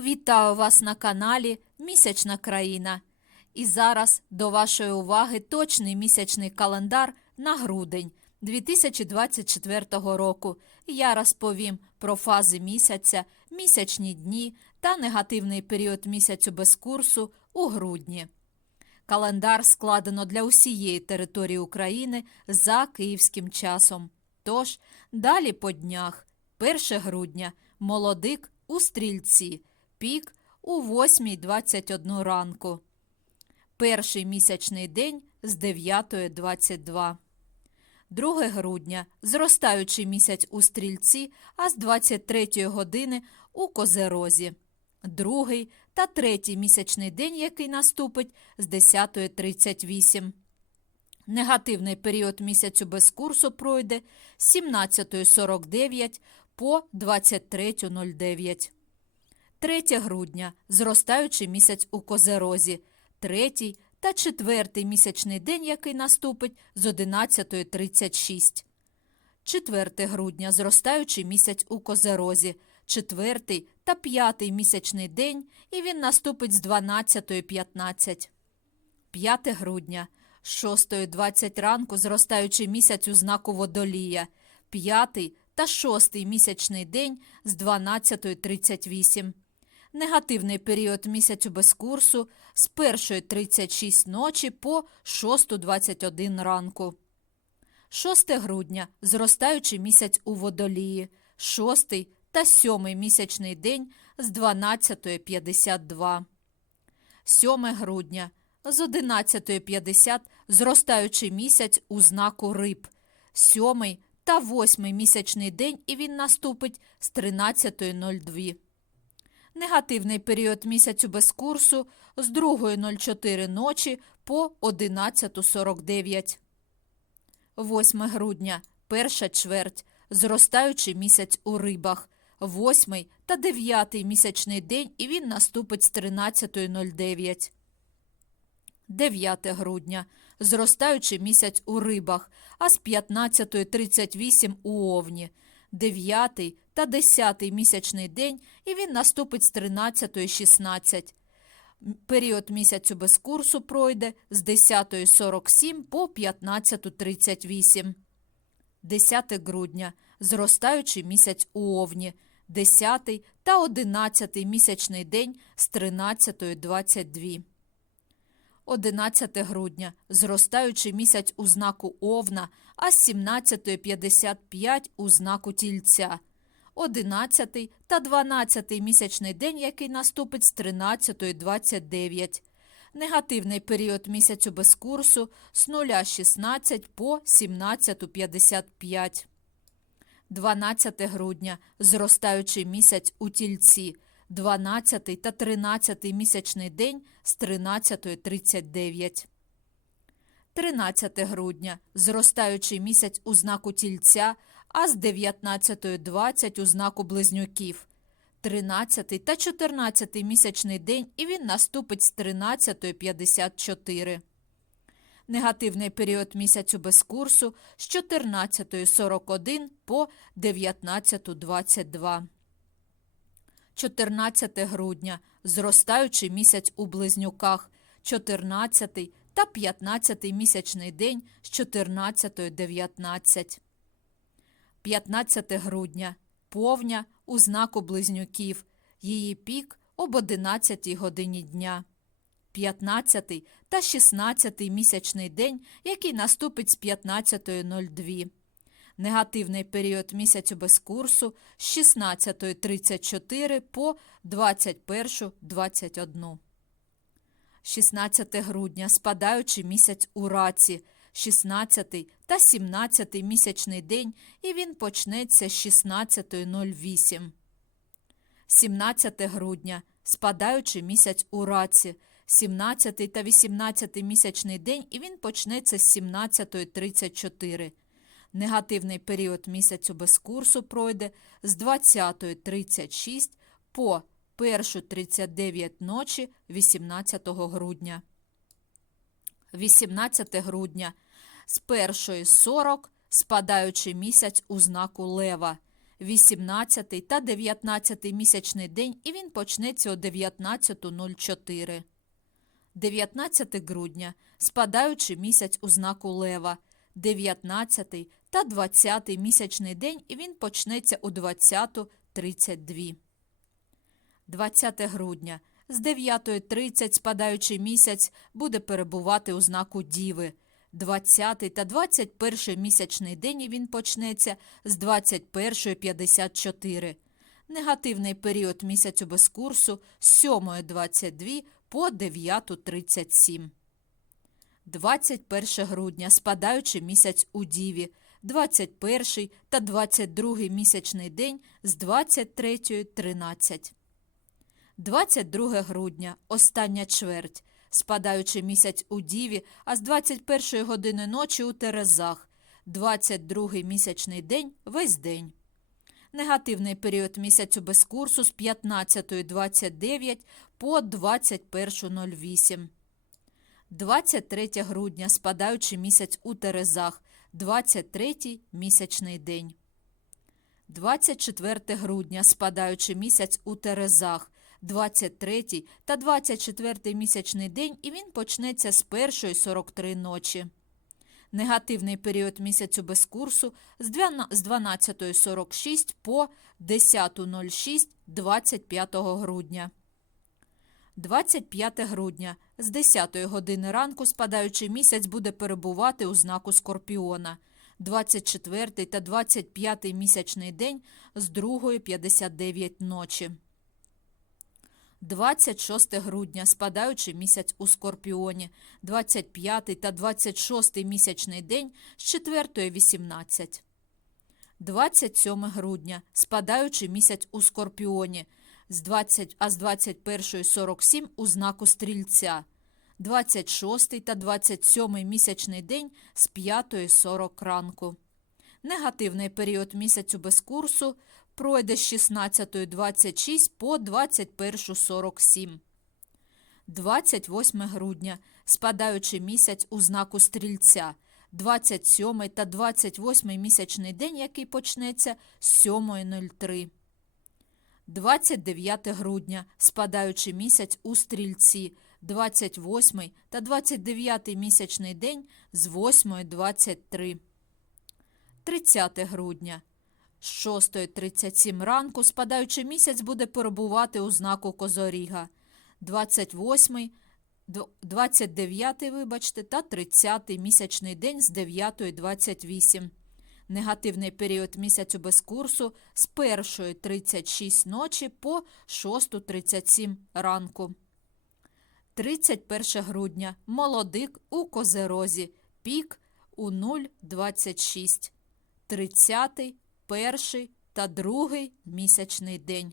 Вітаю вас на каналі Місячна країна. І зараз до вашої уваги точний місячний календар на грудень 2024 року. Я розповім про фази місяця, місячні дні та негативний період місяцю без курсу у грудні. Календар складено для усієї території України за київським часом. Тож, далі по днях. 1 грудня молодик у стрільці, пік у 8.21 ранку. Перший місячний день з 9.22. 2 грудня зростаючий місяць у стрільці, а з 23 години у козерозі. Другий та третій місячний день, який наступить з 10.38. Негативний період місяцю без курсу пройде з 17.49 по 23.09. 3 грудня зростаючий місяць у козерозі, третій та четвертий місячний день, який наступить з 11.36. 4 грудня зростаючий місяць у козерозі, четвертий та п'ятий місячний день, і він наступить з 12.15. 5 грудня з 6.20 ранку зростаючий місяць у знаку водолія, п'ятий та шостий місячний день з 12.38. Негативний період місяцю без курсу з 1.36 ночі по 6.21 ранку. 6 грудня зростаючий місяць у водолії, 6 та 7 місячний день з 12.52. 7 грудня з 11.50 зростаючий місяць у знаку риб, 7 та 8 місячний день і він наступить з 13.02. Негативний період місяцю без курсу з 2.04 ночі по 11.49. 8 грудня, перша чверть, зростаючий місяць у рибах, 8 та 9 місячний день і він наступить з 13.09. 9 грудня, зростаючий місяць у рибах, а з 15.38 у овні, 9 та 10 місячний день і він наступить з 13.16. Період місяцю без курсу пройде з 10.47 по 15.38. 10 грудня зростаючий місяць у овні, 10 та 11 місячний день з 13.22. 11 грудня зростаючий місяць у знаку Овна, а з 17.55 у знаку Тільця. 11 та 12 місячний день, який наступить з 13.29. Негативний період місяцю без курсу з 0.16 по 17.55. 12 грудня зростаючий місяць у Тільці. 12 та 13 місячний день з 13.39. 13 грудня зростаючий місяць у знаку Тільця, а з 19.20 у знаку Близнюків. 13 та 14 місячний день і він наступить з 13.54. Негативний період місяцю без курсу з 14.41 по 19.22. 14 грудня зростаючий місяць у близнюках, 14 та 15 місячний день з 14.19. 15 грудня повня у знаку близнюків, її пік об 11 годині дня. 15 та 16 місячний день, який наступить з 15.02. Негативний період місяцю без курсу з 16.34 по 21.21. 16 грудня спадаючий місяць у раці, 16 та 17 місячний день, і він почнеться з 16.08. 17 грудня спадаючий місяць у раці, 17 та 18 місячний день, і він почнеться з 17.34. Негативний період місяцю без курсу пройде з 20.36 по 1.39 ночі 18 грудня. 18 грудня з 1.40 спадаючий місяць у знаку Лева. 18 та 19 місячний день і він почнеться о 19.04. 19 грудня спадаючий місяць у знаку Лева, 19 та 20 місячний день він почнеться у 20.32. 20 грудня з 9.30 спадаючий місяць буде перебувати у знаку Діви. 20 та 21 місячний день він почнеться з 21.54. Негативний період місяцю без курсу з 7.22 по 9.37. 21 грудня спадаючий місяць у Діві, 21 та 22 місячний день з 23.13. 22 грудня остання чверть, спадаючий місяць у Діві, а з 21 години ночі у Терезах, 22 місячний день весь день. Негативний період місяцю без курсу з 15.29 по 21.08. 23 грудня спадаючий місяць у Терезах, 23 місячний день. 24 грудня спадаючий місяць у Терезах, 23 та 24 місячний день і він почнеться з 1.43 ночі. Негативний період місяцю без курсу з 12.46 по 10.06 25 грудня. 25 грудня з 10 години ранку спадаючий місяць буде перебувати у знаку Скорпіона. 24 та 25 місячний день з 2.59 ночі. 26 грудня спадаючий місяць у Скорпіоні, 25 та 26 місячний день з 4.18. 27 грудня спадаючий місяць у Скорпіоні, з 20, а з 21.47 у знаку Стрільця, 26 та 27 місячний день з 5.40 ранку. Негативний період місяцю без курсу пройде з 16.26 по 21.47. 28 грудня спадаючий місяць у знаку Стрільця, 27 та 28 місячний день, який почнеться з 7.03. 29 грудня спадаючий місяць у Стрільці, 28 та 29 місячний день з 8.23. 30 грудня з 6.37 ранку спадаючий місяць буде перебувати у знаку Козоріга. 28, 29, вибачте, та 30 місячний день з 9.28. Негативний період місяцю без курсу з 1.36 ночі по 6.37 ранку. 31 грудня. Молодик у Козерозі. Пік у 0,26. 30 перший та другий місячний день.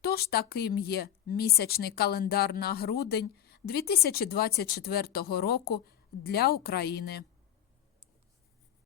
Тож таким є місячний календар на грудень 2024 року для України.